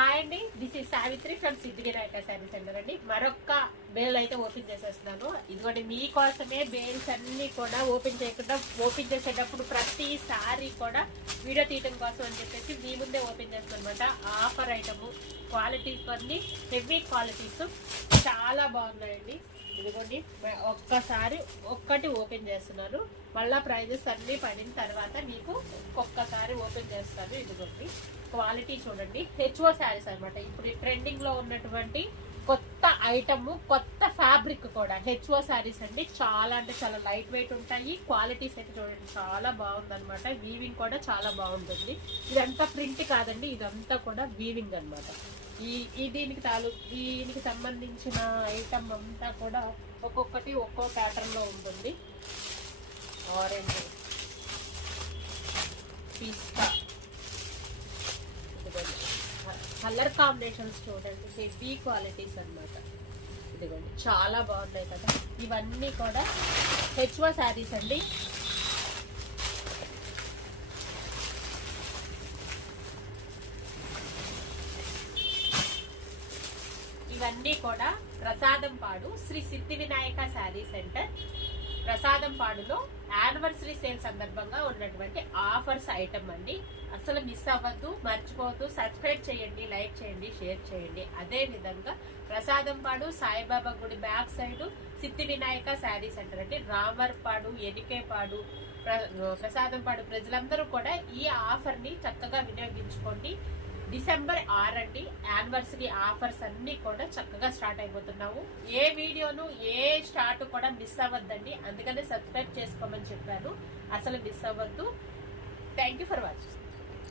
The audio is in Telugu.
హాయ్ అండి, this is Savitri from Siddhi Vinayaka sari centre అండి. మరొక బేల్ అయితే ఓపెన్ చేసేస్తున్నాను. ఇదిగోండి మీకోసమే బేల్స్ అన్ని కూడా ఓపెన్ చేసేటప్పుడు ప్రతిసారి కూడా వీడియో తీయడం కోసం అని చెప్పేసి మీ ముందే ఓపెన్ చేస్తాను అనమాట. ఆఫర్ ఐటమ్ క్వాలిటీస్ అన్ని హెవీ క్వాలిటీస్ చాలా బాగున్నాయండి. ఇదిగోండి ఒక్కటి ఓపెన్ చేస్తున్నాను. మళ్ళా ప్రైజెస్ అన్ని పడిన తర్వాత మీకు ఒక్కసారి ఓపెన్ చేస్తాను. ఇదిగోండి క్వాలిటీ చూడండి, హెచ్ఓ శారీస్ అనమాట. ఇప్పుడు ట్రెండింగ్ లో ఉన్నటువంటి కొత్త ఐటమ్, కొత్త ఫ్యాబ్రిక్ కూడా హెచ్ఓ శారీస్ అండి. చాలా అంటే చాలా లైట్ వెయిట్ ఉంటాయి. క్వాలిటీస్ అయితే చూడండి చాలా బాగుంది అనమాట. వీవింగ్ కూడా చాలా బాగుంటుంది. ఇదంతా ప్రింట్ కాదండి, ఇదంతా కూడా వీవింగ్ అనమాట. దీనికి సంబంధించిన ఐటమ్ అంతా కూడా ఒక్కొక్కటి ఒక్కో ప్యాటర్న్ లో ఉంటుంది. ఆరెంజ్, పిస్తా, కలర్ కాంబినేషన్స్ చూడండి, హెవీ క్వాలిటీస్ అన్నమాట. ఇదిగోండి చాలా బాగున్నాయి కదా. ఇవన్నీ కూడా హెచ్ఓ శారీస్ అండి. ఇవన్నీ కూడా ప్రసాదంపాడు శ్రీ సిద్ధి వినాయక శారీ సెంటర్ ప్రసాదంపాడులో యానివర్సరీ సేల్ సందర్భంగా ఉన్నటువంటి ఆఫర్స్ ఐటమ్ అండి. అసలు మిస్ అవ్వద్దు, మర్చిపోవద్దు. సబ్స్క్రైబ్ చేయండి, లైక్ చేయండి, షేర్ చేయండి. అదే విధంగా ప్రసాదంపాడు సాయిబాబా గుడి బ్యాక్ సైడ్ సిద్ధి వినాయక శారీ సెంటర్ అండి. రామర్పాడు, ఎనికేపాడు, ప్రసాదంపాడు ప్రజలందరూ కూడా ఈ ఆఫర్ ని చక్కగా వినియోగించుకోండి. డిసెంబర్ 6 అండి, యానివర్సరీ ఆఫర్స్ అన్ని కూడా చక్కగా స్టార్ట్ అయిపోతున్నాము. ఏ వీడియోను ఏ స్టార్ట్ కూడా మిస్ అవ్వద్దండి. అందుకనే సబ్స్క్రైబ్ చేసుకోమని చెప్పాను. అసలు మిస్ అవ్వద్దు. Thank you for watching.